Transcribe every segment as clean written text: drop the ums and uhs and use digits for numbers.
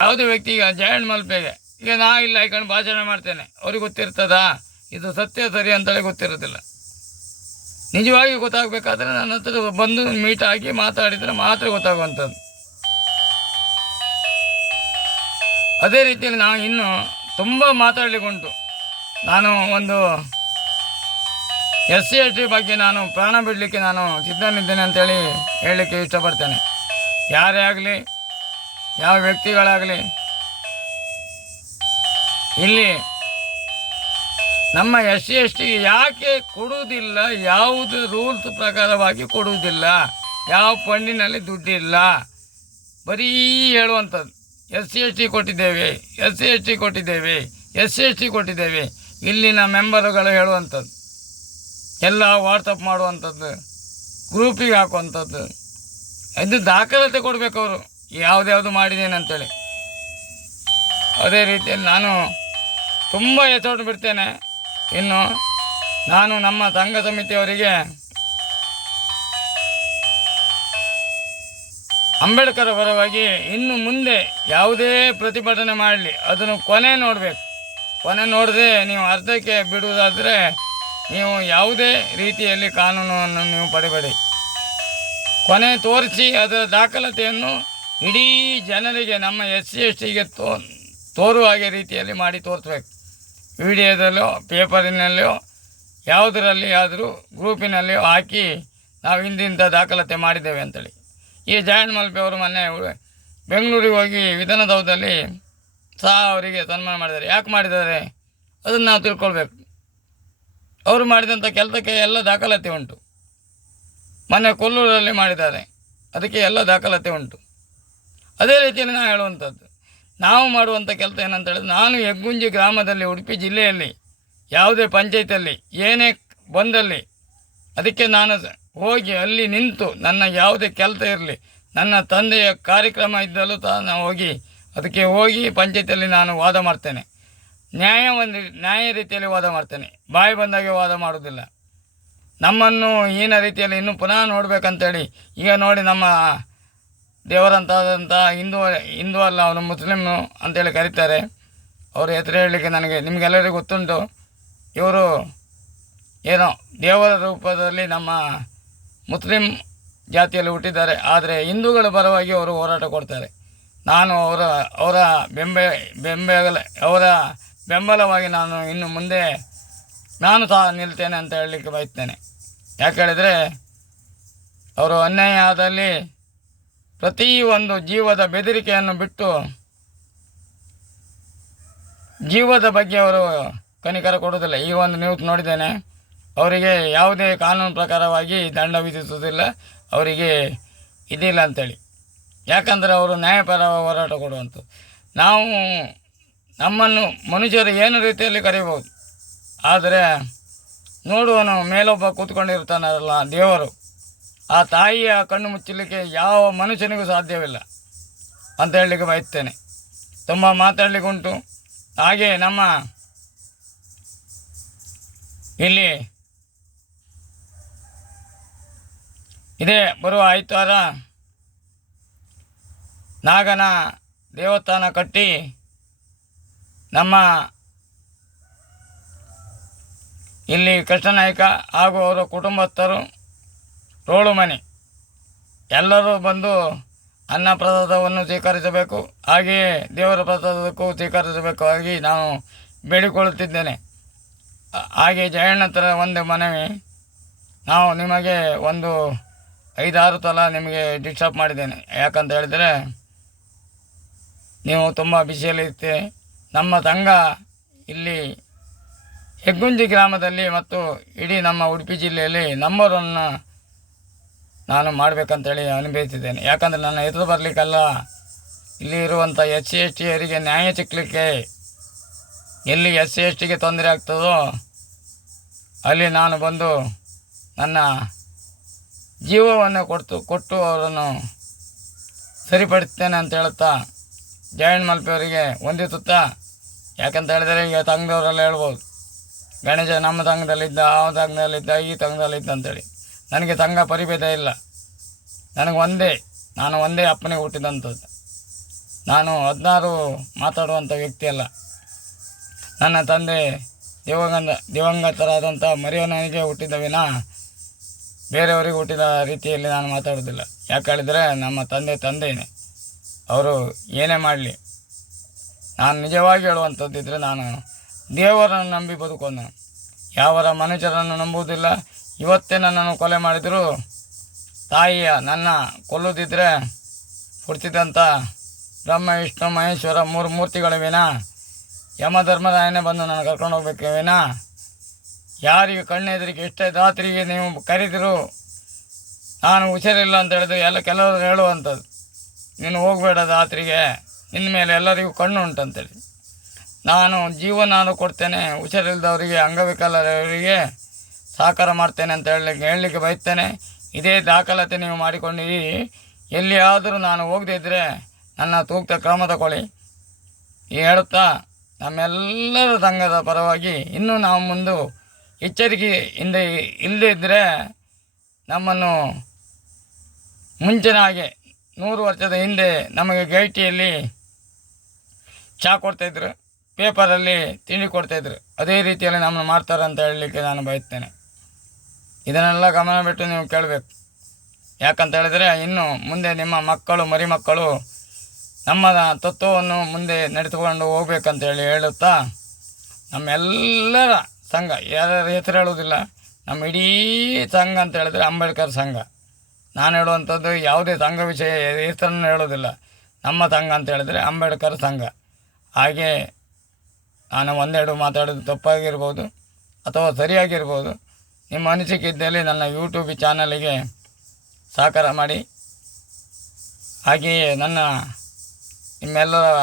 ಯಾವುದೇ ವ್ಯಕ್ತಿ ಈಗ ಜಾಯಿಂಟ್ ಮಲ್ಪೆಗೆ ಈಗ ನಾ ಇಲ್ಲ ಇಕೊಂಡು ಭಾಷಣ ಮಾಡ್ತೇನೆ, ಅವ್ರಿಗೆ ಗೊತ್ತಿರ್ತದಾ ಇದು ಸತ್ಯ ಸರಿ ಅಂತೇಳಿ ಗೊತ್ತಿರೋದಿಲ್ಲ. ನಿಜವಾಗಿ ಗೊತ್ತಾಗಬೇಕಾದ್ರೆ ನನ್ನ ಹತ್ರ ಬಂದು ಮೀಟ್ ಆಗಿ ಮಾತಾಡಿದರೆ ಮಾತ್ರ ಗೊತ್ತಾಗುವಂಥದ್ದು. ಅದೇ ರೀತಿಯಲ್ಲಿ ನಾನು ಇನ್ನೂ ತುಂಬ ಮಾತಾಡಲಿಕ್ಕುಂಟು. ನಾನು ಒಂದು SC/ST ಬಗ್ಗೆ ನಾನು ಪ್ರಾಣ ಬಿಡಲಿಕ್ಕೆ ನಾನು ಸಿದ್ಧನಿದ್ದೇನೆ ಅಂತೇಳಿ ಹೇಳಲಿಕ್ಕೆ ಇಷ್ಟಪಡ್ತೇನೆ. ಯಾರೇ ಆಗಲಿ, ಯಾವ ವ್ಯಕ್ತಿಗಳಾಗಲಿ, ಇಲ್ಲಿ ನಮ್ಮ SC/ST ಯಾಕೆ ಕೊಡುವುದಿಲ್ಲ, ಯಾವುದು ರೂಲ್ಸ್ ಪ್ರಕಾರವಾಗಿ ಕೊಡುವುದಿಲ್ಲ, ಯಾವ ಫಂಡಿನಲ್ಲಿ ದುಡ್ಡಿಲ್ಲ, ಬರೀ ಹೇಳುವಂಥದ್ದು SC/ST ಕೊಟ್ಟಿದ್ದೇವೆ, SC/ST ಕೊಟ್ಟಿದ್ದೇವೆ, SC/ST ಕೊಟ್ಟಿದ್ದೇವೆ. ಇಲ್ಲಿನ ಮೆಂಬರುಗಳು ಹೇಳುವಂಥದ್ದು ಎಲ್ಲ ವಾಟ್ಸಪ್ ಮಾಡುವಂಥದ್ದು, ಗ್ರೂಪಿಗೆ ಹಾಕುವಂಥದ್ದು, ಇದು ದಾಖಲಾತಿ ಕೊಡಬೇಕು ಅವರು ಯಾವುದ್ಯಾವುದು ಮಾಡಿದ್ದೇನೆ ಅಂತೇಳಿ. ಅದೇ ರೀತಿಯಲ್ಲಿ ನಾನು ತುಂಬ ಎಚ್ಚರಿಕೆ ಬಿಡ್ತೇನೆ. ಇನ್ನು ನಾನು ನಮ್ಮ ಸಂಘ ಸಮಿತಿಯವರಿಗೆ ಅಂಬೇಡ್ಕರ್ ಪರವಾಗಿ ಇನ್ನು ಮುಂದೆ ಯಾವುದೇ ಪ್ರತಿಭಟನೆ ಮಾಡಲಿ ಅದನ್ನು ಕೊನೆ ನೋಡಬೇಕು. ಕೊನೆ ನೋಡದೆ ನೀವು ಅರ್ಧಕ್ಕೆ ಬಿಡುವುದಾದರೆ ನೀವು ಯಾವುದೇ ರೀತಿಯಲ್ಲಿ ಕಾನೂನನ್ನು ನೀವು ಪಡೆಬೇಡಿ. ಕೊನೆ ತೋರಿಸಿ ಅದರ ದಾಖಲಾತಿಯನ್ನು ಇಡೀ ಜನರಿಗೆ, ನಮ್ಮ SC/STಗೆ ತೋರುವ ಹಾಗೆ ರೀತಿಯಲ್ಲಿ ಮಾಡಿ ತೋರಿಸ್ಬೇಕು. ವಿಡಿಯೋದಲ್ಲೋ ಪೇಪರಿನಲ್ಲೋ ಯಾವುದರಲ್ಲಿ ಆದರೂ ಗ್ರೂಪಿನಲ್ಲಿಯೋ ಹಾಕಿ ನಾವು ಇಂತಿಂಥ ದಾಖಲಾತಿ ಮಾಡಿದ್ದೇವೆ ಅಂತೇಳಿ. ಈ ಜಾಯಿಂಟ್ ಮಲ್ಪೆ ಅವರು ಮೊನ್ನೆ ಬೆಂಗಳೂರಿಗೆ ಹೋಗಿ ವಿಧಾನಸೌಧದಲ್ಲಿ ಸಹ ಅವರಿಗೆ ಸನ್ಮಾನ ಮಾಡಿದ್ದಾರೆ. ಯಾಕೆ ಮಾಡಿದ್ದಾರೆ ಅದನ್ನು ನಾವು ತಿಳ್ಕೊಳ್ಬೇಕು. ಅವರು ಮಾಡಿದಂಥ ಕೆಲಸಕ್ಕೆ ಎಲ್ಲ ದಾಖಲಾತಿ ಉಂಟು. ಮೊನ್ನೆ ಕೊಲ್ಲೂರಲ್ಲಿ ಮಾಡಿದ್ದಾರೆ, ಅದಕ್ಕೆ ಎಲ್ಲ ದಾಖಲಾತಿ ಉಂಟು. ಅದೇ ರೀತಿಯಲ್ಲಿ ನಾವು ಹೇಳುವಂಥದ್ದು, ನಾವು ಮಾಡುವಂಥ ಕೆಲಸ ಏನಂತ ಹೇಳಿದ್ರೆ, ನಾನು ಹೆಗ್ಗುಂಜಿ ಗ್ರಾಮದಲ್ಲಿ ಉಡುಪಿ ಜಿಲ್ಲೆಯಲ್ಲಿ ಯಾವುದೇ ಪಂಚಾಯತಲ್ಲಿ ಏನೇ ಬಂದಲ್ಲಿ ಅದಕ್ಕೆ ನಾನು ಹೋಗಿ ಅಲ್ಲಿ ನಿಂತು ನನ್ನ ಯಾವುದೇ ಕೆಲಸ ಇರಲಿ, ನನ್ನ ತಂದೆಯ ಕಾರ್ಯಕ್ರಮ ಇದ್ದಲ್ಲೂ ಸಹ ನಾನು ಅದಕ್ಕೆ ಹೋಗಿ ಪಂಚಾಯತಿಯಲ್ಲಿ ನಾನು ವಾದ ಮಾಡ್ತೇನೆ. ನ್ಯಾಯ ರೀತಿಯಲ್ಲಿ ವಾದ ಮಾಡ್ತೇನೆ. ಬಾಯಿ ಬಂದಾಗೆ ವಾದ ಮಾಡೋದಿಲ್ಲ. ನಮ್ಮನ್ನು ಹೀನ ರೀತಿಯಲ್ಲಿ ಇನ್ನೂ ಪುನಃ ನೋಡಬೇಕಂತೇಳಿ ಈಗ ನೋಡಿ, ನಮ್ಮ ದೇವರಂತಾದಂಥ ಹಿಂದೂ ಅಲ್ಲ, ಅವನು ಮುಸ್ಲಿಮ್ ಅಂತೇಳಿ ಕರೀತಾರೆ. ಅವರು ಹೆಸರು ಹೇಳಲಿಕ್ಕೆ ನಿಮಗೆಲ್ಲರಿಗೂ ಗೊತ್ತುಂಟು. ಇವರು ಏನೋ ದೇವರ ರೂಪದಲ್ಲಿ ನಮ್ಮ ಮುಸ್ಲಿಂ ಜಾತಿಯಲ್ಲಿ ಹುಟ್ಟಿದ್ದಾರೆ. ಆದರೆ ಹಿಂದೂಗಳ ಪರವಾಗಿ ಅವರು ಹೋರಾಟ ಕೊಡ್ತಾರೆ. ನಾನು ಅವರ ಬೆಂಬಲವಾಗಿ ನಾನು ಇನ್ನು ಮುಂದೆ ನಾನು ಸಹ ನಿಲ್ತೇನೆ ಅಂತ ಹೇಳಲಿಕ್ಕೆ ಬಯಸ್ತೇನೆ. ಯಾಕೆ ಹೇಳಿದರೆ, ಅವರು ಅನ್ಯಾಯ ಆದಲ್ಲಿ ಪ್ರತಿಯೊಂದು ಜೀವದ ಬೆದರಿಕೆಯನ್ನು ಬಿಟ್ಟು ಜೀವದ ಬಗ್ಗೆ ಅವರು ಕನಿಕರ ಕೊಡುವುದಿಲ್ಲ. ಈ ಒಂದು ನ್ಯೂಸ್ ನೋಡಿದ್ದೇನೆ, ಅವರಿಗೆ ಯಾವುದೇ ಕಾನೂನು ಪ್ರಕಾರವಾಗಿ ದಂಡ ವಿಧಿಸುವುದಿಲ್ಲ, ಅವರಿಗೆ ಇದಿಲ್ಲ ಅಂಥೇಳಿ. ಯಾಕಂದರೆ ಅವರು ನ್ಯಾಯಪರ ಹೋರಾಟ ಕೊಡುವಂಥ. ನಾವು ನಮ್ಮನ್ನು ಮನುಷ್ಯರು ಏನು ರೀತಿಯಲ್ಲಿ ಕರೀಬೋದು, ಆದರೆ ನೋಡುವನು ಮೇಲೊಬ್ಬ ಕೂತ್ಕೊಂಡಿರ್ತಾನಲ್ಲ ದೇವರು, ಆ ತಾಯಿಯ ಕಣ್ಣು ಮುಚ್ಚಲಿಕ್ಕೆ ಯಾವ ಮನುಷ್ಯನಿಗೂ ಸಾಧ್ಯವಿಲ್ಲ ಅಂತ ಹೇಳಲಿಕ್ಕೆ ಬಯಸ್ತೇನೆ. ತುಂಬ ಮಾತಾಡಲಿಕ್ಕೆ ಉಂಟು. ಹಾಗೆ ನಮ್ಮ ಇಲ್ಲಿ ಇದೇ ಬರುವ ಆಯ್ತವಾರ ನಾಗನ ದೇವಸ್ಥಾನ ಕಟ್ಟಿ ನಮ್ಮ ಇಲ್ಲಿ ಕೃಷ್ಣನಾಯಕ ಹಾಗೂ ಅವರ ಕುಟುಂಬಸ್ಥರು, ರೋಳು ಮನೆ ಎಲ್ಲರೂ ಬಂದು ಅನ್ನ ಪ್ರಸಾದವನ್ನು ಸ್ವೀಕರಿಸಬೇಕು. ಹಾಗೆಯೇ ದೇವರ ಪ್ರಸಾದಕ್ಕೂ ಸ್ವೀಕರಿಸಬೇಕು ಆಗಿ ನಾನು ಬೇಡಿಕೊಳ್ಳುತ್ತಿದ್ದೇನೆ. ಹಾಗೆ ಜಯಣ್ಣತ್ರ ಒಂದು ಮನವಿ, ನಾವು ನಿಮಗೆ ಒಂದು 5-6 ಸಲ ನಿಮಗೆ ಡಿಸ್ಟರ್ಬ್ ಮಾಡಿದ್ದೇನೆ. ಯಾಕಂತ ಹೇಳಿದರೆ ನೀವು ತುಂಬ ಬಿಸಿಯಲ್ಲಿರ್ತೀರಿ. ನಮ್ಮ ಸಂಘ ಇಲ್ಲಿ ಹೆಗ್ಗುಂಜಿ ಗ್ರಾಮದಲ್ಲಿ ಮತ್ತು ಇಡೀ ನಮ್ಮ ಉಡುಪಿ ಜಿಲ್ಲೆಯಲ್ಲಿ ನಂಬರ್ 1 ನಾನು ಮಾಡಬೇಕಂತೇಳಿ ಅನುಭವಿಸಿದ್ದೇನೆ. ಯಾಕಂದರೆ ನನ್ನ ಹೆಸರು ಬರಲಿಕ್ಕಲ್ಲ, ಇಲ್ಲಿ ಇರುವಂಥ SC/STಯವರಿಗೆ ನ್ಯಾಯ ಸಿಕ್ಕಲಿಕ್ಕೆ. ಎಲ್ಲಿ SC/STಗೆ ತೊಂದರೆ ಆಗ್ತದೋ ಅಲ್ಲಿ ನಾನು ಬಂದು ನನ್ನ ಜೀವವನ್ನು ಕೊಟ್ಟು ಅವರನ್ನು ಸರಿಪಡಿಸ್ತೇನೆ ಅಂತ ಹೇಳುತ್ತಾ ಜಾಯಿಂಟ್ ಮಲ್ಪೆಯವರಿಗೆ ವಂದಿಸುತ್ತಾ. ಯಾಕಂತ ಹೇಳಿದರೆ ಈಗ ಸಂಘದವರೆಲ್ಲ ಹೇಳ್ಬೋದು, ಗಣೇಶ ನಮ್ಮ ಸಂಘದಲ್ಲಿದ್ದ, ಆ ಸಂಘದಲ್ಲಿದ್ದ, ಈ ಸಂಘದಲ್ಲಿದ್ದ ಅಂತೇಳಿ. ನನಗೆ ಸಂಘ ಪರಿಭೇದ ಇಲ್ಲ. ನಾನು ಒಂದೇ ಅಪ್ಪನಿಗೆ ಹುಟ್ಟಿದಂಥದ್ದು. ನಾನು 16 ಮಾತಾಡುವಂಥ ವ್ಯಕ್ತಿ ಅಲ್ಲ. ನನ್ನ ತಂದೆ ದಿವಂಗತರಾದಂಥ ಮರಿಯವನಿಗೆ ಹುಟ್ಟಿದ ವಿನ ಬೇರೆಯವರಿಗೆ ಹುಟ್ಟಿದ ರೀತಿಯಲ್ಲಿ ನಾನು ಮಾತಾಡೋದಿಲ್ಲ. ಯಾಕೆ ಹೇಳಿದರೆ ನಮ್ಮ ತಂದೆಯೇ. ಅವರು ಏನೇ ಮಾಡಲಿ, ನಾನು ನಿಜವಾಗಿ ಹೇಳುವಂಥದ್ದಿದ್ದರೆ ನಾನು ದೇವರನ್ನು ನಂಬಿ ಬದುಕೋನು. ಯಾವರ ಮನುಷ್ಯರನ್ನು ನಂಬುವುದಿಲ್ಲ. ಇವತ್ತೇ ನನ್ನನ್ನು ಕೊಲೆ ಮಾಡಿದರೂ ತಾಯಿಯ ನನ್ನ ಕೊಲ್ಲುವುದಿದ್ದರೆ ಹುಟ್ಟಿದಂಥ ಬ್ರಹ್ಮ ವಿಷ್ಣು ಮಹೇಶ್ವರ 3 ಮೂರ್ತಿಗಳ ವಿನ ಯಮಧರ್ಮರಾಯನೇ ಬಂದು ನಾನು ಕರ್ಕೊಂಡು ಹೋಗ್ಬೇಕು ವಿನ ಯಾರಿಗೆ ಕಣ್ಣೆದರಿಗೆ ಎಷ್ಟೇ ರಾತ್ರಿಗೆ ನೀವು ಕರೆದಿರು ನಾನು ಹುಷಾರಿಲ್ಲ ಅಂತ ಹೇಳಿದ್ರೆ ಕೆಲವರು ಹೇಳುವಂಥದ್ದು, ನೀನು ಹೋಗಬೇಡ ರಾತ್ರಿಗೆ, ನಿನ್ನ ಮೇಲೆ ಎಲ್ಲರಿಗೂ ಕಣ್ಣು ಉಂಟಂತೇಳಿ. ನಾನು ಜೀವನಾನು ಕೊಡ್ತೇನೆ, ಹುಷಾರಿಲ್ಲದವರಿಗೆ ಅಂಗವಿಕಲರಿಗೆ ಸಹಕಾರ ಮಾಡ್ತೇನೆ ಅಂತ ಹೇಳಲಿಕ್ಕೆ ಬಯಸ್ತೇನೆ. ಇದೇ ದಾಖಲಾತಿ ನೀವು ಮಾಡಿಕೊಂಡಿರಿ. ಎಲ್ಲಿಯಾದರೂ ನಾನು ಹೋಗದೇ ಇದ್ದರೆ ನನ್ನ ತೂಕ್ತ ಕ್ರಮ ತಗೊಳ್ಳಿ ಈ ಹೇಳುತ್ತಾ ನಮ್ಮೆಲ್ಲರ ಸಂಘದ ಪರವಾಗಿ ಇನ್ನೂ ನಾವು ಮುಂದೆ ಎಚ್ಚರಿಕೆಯಿಂದ ಇಲ್ಲದೇ ಇದ್ದರೆ ನಮ್ಮನ್ನು ಮುಂಚಿನ ಹಾಗೆ 100 ವರ್ಷದ ಹಿಂದೆ ನಮಗೆ ಗೈಟಿಯಲ್ಲಿ ಚಹಾ ಕೊಡ್ತಾಯಿದ್ರು, ಪೇಪರಲ್ಲಿ ತಿಂಡಿ ಕೊಡ್ತಾಯಿದ್ರು, ಅದೇ ರೀತಿಯಲ್ಲಿ ನಮ್ಮನ್ನು ಮಾಡ್ತಾರೆ ಅಂತ ಹೇಳಲಿಕ್ಕೆ ನಾನು ಬಯಸ್ತೇನೆ. ಇದನ್ನೆಲ್ಲ ಗಮನ ಬಿಟ್ಟು ನೀವು ಕೇಳಬೇಕು. ಯಾಕಂತ ಹೇಳಿದರೆ ಇನ್ನು ಮುಂದೆ ನಿಮ್ಮ ಮಕ್ಕಳು ಮರಿಮಕ್ಕಳು ನಮ್ಮ ತತ್ವವನ್ನು ಮುಂದೆ ನಡೆದುಕೊಂಡು ಹೋಗ್ಬೇಕಂತ ಹೇಳುತ್ತಾ ನಮ್ಮೆಲ್ಲರ ಸಂಘ, ಯಾರ್ಯಾರ ಹೆಸರು ಹೇಳುವುದಿಲ್ಲ, ನಮ್ಮ ಇಡೀ ಸಂಘ ಅಂತ ಹೇಳಿದ್ರೆ ಅಂಬೇಡ್ಕರ್ ಸಂಘ. ನಾನು ಹೇಳುವಂಥದ್ದು ಯಾವುದೇ ಸಂಘ ವಿಷಯ ಹೆಸರನ್ನು ಹೇಳೋದಿಲ್ಲ. ನಮ್ಮ ಸಂಘ ಅಂತ ಹೇಳಿದರೆ ಅಂಬೇಡ್ಕರ್ ಸಂಘ. ಹಾಗೆ ನಾನು ಒಂದೆರಡು ಮಾತಾಡೋದು ತಪ್ಪಾಗಿರ್ಬೋದು ಅಥವಾ ಸರಿಯಾಗಿರ್ಬೋದು. ನಿಮ್ಮ ಅನಿಸಿಕೆ ಇದ್ದಲ್ಲಿ ನನ್ನ ಯೂಟ್ಯೂಬ್ ಚಾನಲಿಗೆ ಸಹಕಾರ ಮಾಡಿ. ಹಾಗೆಯೇ ನಿಮ್ಮೆಲ್ಲರ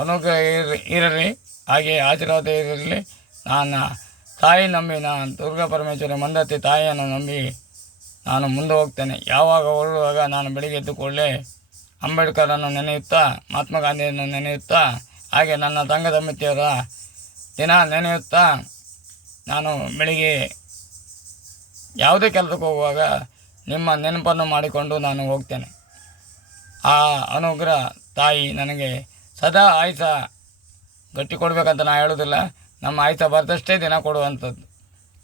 ಅನುಗ್ರಹ ಇರಲಿ, ಹಾಗೆ ಆಶೀರ್ವಾದ ಇರಲಿ. ನಾನು ತಾಯಿ ನಂಬಿ, ನಾನು ದುರ್ಗಾ ಪರಮೇಶ್ವರಿ ಮಂದತಿ ತಾಯಿಯನ್ನು ನಂಬಿ ನಾನು ಮುಂದೆ ಹೋಗ್ತೇನೆ. ಯಾವಾಗ ಹೊರಡುವಾಗ ನಾನು ಬೆಳಿಗ್ಗೆ ಎದ್ದು ಕೂಡಲೇ ಅಂಬೇಡ್ಕರನ್ನು ನೆನೆಯುತ್ತಾ, ಮಹಾತ್ಮ ಗಾಂಧಿಯನ್ನು ನೆನೆಯುತ್ತಾ, ಹಾಗೆ ನನ್ನ ಸಂಘದ ಮಿತಿಯವರ ದಿನ ನೆನೆಯುತ್ತಾ ನಾನು ಬೆಳಿಗ್ಗೆ ಯಾವುದೇ ಕೆಲಸಕ್ಕೆ ಹೋಗುವಾಗ ನಿಮ್ಮ ನೆನಪನ್ನು ಮಾಡಿಕೊಂಡು ನಾನು ಹೋಗ್ತೇನೆ. ಆ ಅನುಗ್ರಹ ತಾಯಿ ನನಗೆ ಸದಾ ಆಯುಷ ಗಟ್ಟಿ ಕೊಡಬೇಕಂತ ನಾನು ಹೇಳೋದಿಲ್ಲ. ನಮ್ಮ ಆಯುಷ ಬರೆದಷ್ಟೇ ದಿನ ಕೊಡುವಂಥದ್ದು.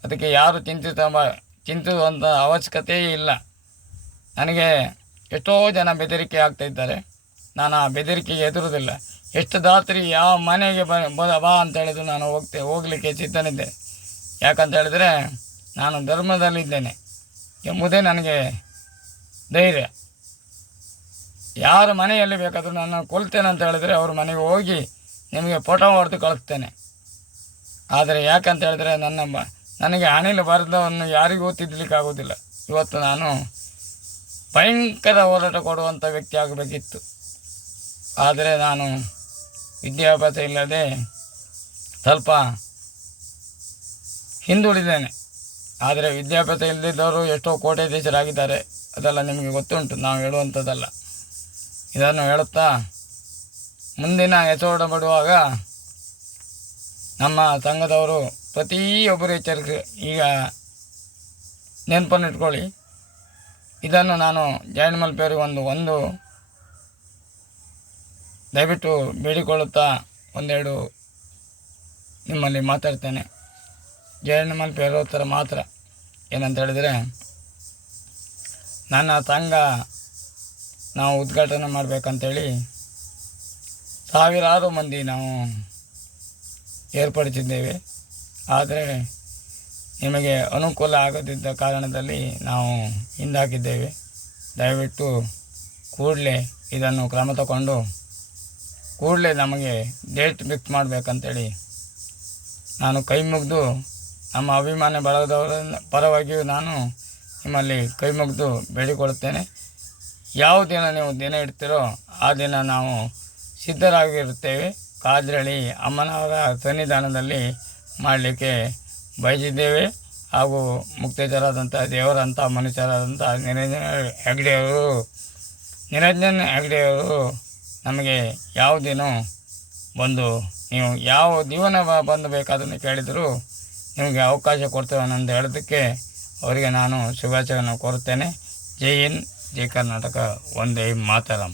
ಅದಕ್ಕೆ ಯಾರು ಚಿಂತಿಸುವಂಥ ಅವಶ್ಯಕತೆಯೇ ಇಲ್ಲ. ನನಗೆ ಎಷ್ಟೋ ಜನ ಬೆದರಿಕೆ ಆಗ್ತಾಯಿದ್ದಾರೆ. ನಾನು ಆ ಬೆದರಿಕೆಗೆ ಎದುರುವುದಿಲ್ಲ. ಎಷ್ಟು ರಾತ್ರಿ ಯಾವ ಮನೆಗೆ ಬಾ ಅಂತ ಹೇಳಿದ್ರು ನಾನು ಹೋಗಲಿಕ್ಕೆ ಸಿದ್ಧನಿದ್ದೆ. ಯಾಕಂತ ಹೇಳಿದರೆ ನಾನು ಧರ್ಮದಲ್ಲಿದ್ದೇನೆ ಎಂಬುದೇ ನನಗೆ ಧೈರ್ಯ. ಯಾರ ಮನೆಯಲ್ಲಿ ಬೇಕಾದರೂ ನಾನು ಕೊಲ್ತೇನೆ ಅಂತ ಹೇಳಿದರೆ ಅವ್ರ ಮನೆಗೆ ಹೋಗಿ ನಿಮಗೆ ಫೋಟೋ ಹೊಡೆದು ಕಳಿಸ್ತೇನೆ. ಆದರೆ ಯಾಕಂತ ಹೇಳಿದರೆ ನನಗೆ ಅನಿಲ ಬರೆದವನ್ನು ಯಾರಿಗೂ ತಿದ್ದಲಿಕ್ಕಾಗೋದಿಲ್ಲ. ಇವತ್ತು ನಾನು ಭಯಂಕರ ಹೋರಾಟ ಕೊಡುವಂಥ ವ್ಯಕ್ತಿ ಆಗಬೇಕಿತ್ತು. ಆದರೆ ನಾನು ವಿದ್ಯಾಭ್ಯಾಸ ಇಲ್ಲದೆ ಸ್ವಲ್ಪ ಹಿಂದುಳಿದ್ದೇನೆ. ಆದರೆ ವಿದ್ಯಾಭ್ಯಾಸ ಇಲ್ಲದಿದ್ದವರು ಎಷ್ಟೋ ಕೋಟ್ಯಾಧೀಶರಾಗಿದ್ದಾರೆ. ಅದೆಲ್ಲ ನಿಮಗೆ ಗೊತ್ತುಂಟು, ನಾವು ಹೇಳುವಂಥದ್ದಲ್ಲ. ಇದನ್ನು ಹೇಳುತ್ತಾ ಮುಂದಿನ ಎಪಿಸೋಡ್ ಬಿಡುವಾಗ ನಮ್ಮ ಸಂಘದವರು ಪ್ರತಿಯೊಬ್ಬರು ಎಚ್ಚರಿಕೆ ಈಗ ನೆನಪನ್ನು ಇಟ್ಕೊಳ್ಳಿ. ಇದನ್ನು ನಾನು ಜಾಯಿನ್ ಮಲ್ಪೇರಿಗೆ ಒಂದು ದಯವಿಟ್ಟು ಬೇಡಿಕೊಳ್ಳುತ್ತಾ ಒಂದೆರಡು ನಿಮ್ಮಲ್ಲಿ ಮಾತಾಡ್ತೇನೆ. ಜಾಯಿನ್ ಮಲ್ಪೇರು ಥರ ಮಾತ್ರ ಏನಂತ ಹೇಳಿದರೆ, ನನ್ನ ಸಂಘ ನಾವು ಉದ್ಘಾಟನೆ ಮಾಡಬೇಕಂತೇಳಿ ಸಾವಿರಾರು ಮಂದಿ ನಾವು ಏರ್ಪಡಿಸಿದ್ದೇವೆ. ಆದರೆ ನಿಮಗೆ ಅನುಕೂಲ ಆಗದಿದ್ದ ಕಾರಣದಲ್ಲಿ ನಾವು ಹಿಂದಾಕಿದ್ದೇವೆ. ದಯವಿಟ್ಟು ಕೂಡಲೇ ಇದನ್ನು ಕ್ರಮ ತಗೊಂಡು ಕೂಡಲೇ ನಮಗೆ ಡೇಟ್ ಫಿಕ್ಸ್ ಮಾಡಬೇಕಂತೇಳಿ ನಾನು ಕೈ ಮುಗಿದು ನಮ್ಮ ಅಭಿಮಾನಿ ಬಳಗದವರ ಪರವಾಗಿಯೂ ನಾನು ನಿಮ್ಮಲ್ಲಿ ಕೈ ಮುಗಿದು ಬೇಡಿಕೊಳ್ಳುತ್ತೇನೆ. ಯಾವ ದಿನ ನೀವು ದಿನ ಇಡ್ತೀರೋ ಆ ದಿನ ನಾವು ಸಿದ್ಧರಾಗಿರುತ್ತೇವೆ. ಕಾಜ್ರಳ್ಳಿ ಅಮ್ಮನವರ ಸನ್ನಿಧಾನದಲ್ಲಿ ಮಾಡಲಿಕ್ಕೆ ಬಯಸಿದ್ದೇವೆ. ಹಾಗೂ ಮುಕ್ತೇಶ್ವರಾದಂಥ ದೇವರಂಥ ಮನುಷ್ಯರಾದಂಥ ನಿರಂಜನ್ ಹೆಗ್ಡೆಯವರು ನಮಗೆ ಯಾವ ದಿನ ಬಂದು ನೀವು ಯಾವ ಜೀವನ ಬಂದು ಬೇಕಾದನ್ನು ಕೇಳಿದರೂ ನಿಮಗೆ ಅವಕಾಶ ಕೊಡ್ತೇವೆ ಅಂತ ಹೇಳೋದಕ್ಕೆ ಅವರಿಗೆ ನಾನು ಶುಭಾಶಯವನ್ನು ಕೋರುತ್ತೇನೆ. ಜೈ ಹಿಂದ್, ಜೈ ಕರ್ನಾಟಕ, ವಂದೇ ಮಾತರಂ.